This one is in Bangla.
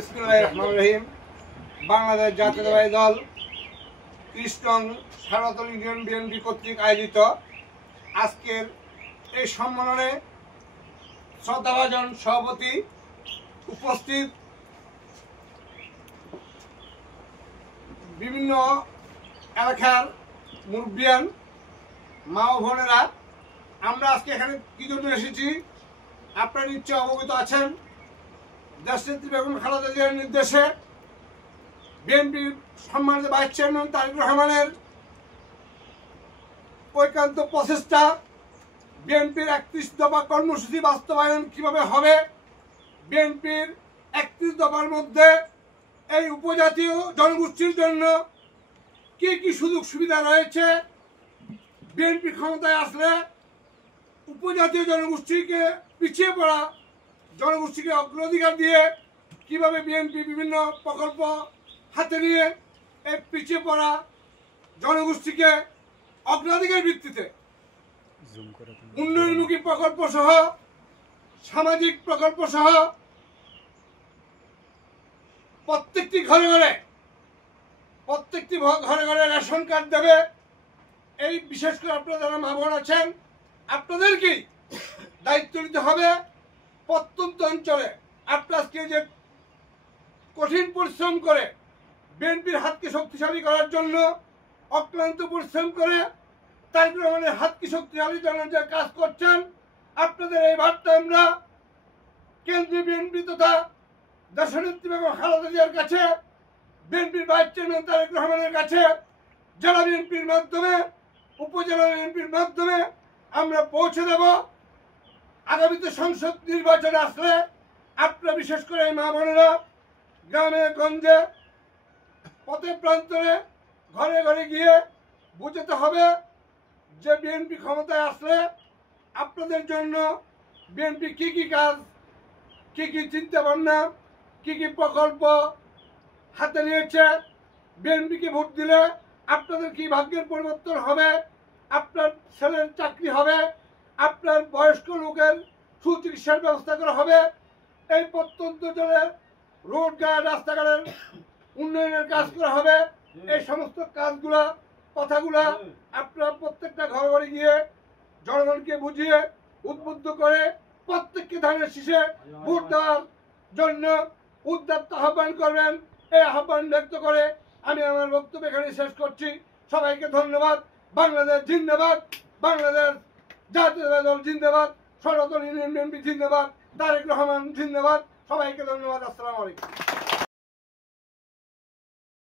রহিম বাংলাদেশ জাতীয়তাবাদী দল ৩০ নং সারতল ইউনিয়ন বিএনপি কর্তৃক আয়োজিত আজকের এই সম্মেলনে শ্রদ্ধাভাজন সভাপতি উপস্থিত বিভিন্ন এলাকার মুরব্বিয়ান মা ও বোনেরা, আমরা আজকে এখানে কি জন্য এসেছি আপনারা নিশ্চয় অবগত আছেন। দেশনেত্রী বেগম খালেদা জিয়ার নির্দেশে বিএনপির সম্মানিত ভাইস চেয়ারম্যান তারেক রহমানের ঐকান্ত প্রচেষ্টা, বিএনপির ৩১ দফা কর্মসূচি বাস্তবায়ন কিভাবে হবে, বিএনপির ৩১ দফার মধ্যে এই উপজাতীয় জনগোষ্ঠীর জন্য কি কি সুযোগ সুবিধা রয়েছে, বিএনপি ক্ষমতায় আসলে উপজাতীয় জনগোষ্ঠীকে পিছিয়ে পড়া জনগোষ্ঠীকে অগ্রাধিকার দিয়ে কিভাবে বিএনপি বিভিন্ন প্রকল্প হাতে নিয়ে এই পিছিয়ে পড়া জনগোষ্ঠীকে অগ্রাধিকার ভিত্তিতে উন্নয়নমুখী প্রকল্প সহ সামাজিক প্রকল্প সহ প্রত্যেকটি ঘরে ঘরে রেশন কার্ড দেবে। এই বিশেষ করে আপনারা যারা মা বোন আছেন আপনাদেরকেই দায়িত্ব নিতে হবে। প্রত্যন্ত অঞ্চলে আপনাকে যে কঠিন পরিশ্রম করে বিএনপির হাতকে শক্তিশালী করার জন্য অক্লান্ত পরিশ্রম করে তারেক রহমানের হাতকে শক্তিশালী জন্য যে কাজ করছেন, আপনাদের এই বার্তা আমরা কেন্দ্রীয় বিএনপি তথা দেশনেত্রী বেগম খালেদা জিয়ার কাছে, বিএনপির ভাইস চেয়ারম্যান তারেক রহমানের কাছে, জেলা বিএনপির মাধ্যমে উপজেলা বিএনপির মাধ্যমে আমরা পৌঁছে দেব। আগামীতে সংসদ নির্বাচনে আসলে আপনারা বিশেষ করে এই মা বোনেরা গ্রামে গঞ্জে পথে প্রান্তরে ঘরে ঘরে গিয়ে বুঝাতে হবে যে বিএনপি ক্ষমতায় আসলে আপনাদের জন্য বিএনপি কি কি কাজ, কি কি চিন্তা ভাবনা, কি কি প্রকল্প হাতে নিয়েছে, বিএনপিকে ভোট দিলে আপনাদের কি ভাগ্যের পরিবর্তন হবে, আপনার ছেলের চাকরি হবে, আপনার বয়স্ক লোকের সুচিকিৎসার ব্যবস্থা করা হবে, এই প্রত্যন্ত অঞ্চলে রোডঘাট রাস্তাঘাটের উন্নয়নের কাজ করা হবে। এই সমস্ত কাজগুলা কথাগুলা আপনারা প্রত্যেকটা ঘরে ঘরে গিয়ে জনগণকে বুঝিয়ে উদ্বুদ্ধ করে প্রত্যেককে ধানের শীষে ভোট দেওয়ার জন্য উদ্যত্ত আহ্বান করবেন। এই আহ্বান ব্যক্ত করে আমি আমার বক্তব্য এখানে শেষ করছি। সবাইকে ধন্যবাদ। বাংলাদেশ জিন্দাবাদ, বাংলাদেশ জাতীয়তাবাদী দল জিন্দাবাদ, সনাতন ইউনিয়ন বিএনপি জিন্দাবাদ, তারেক রহমান জিন্দাবাদ। সবাইকে ধন্যবাদ। আসসালামু আলাইকুম।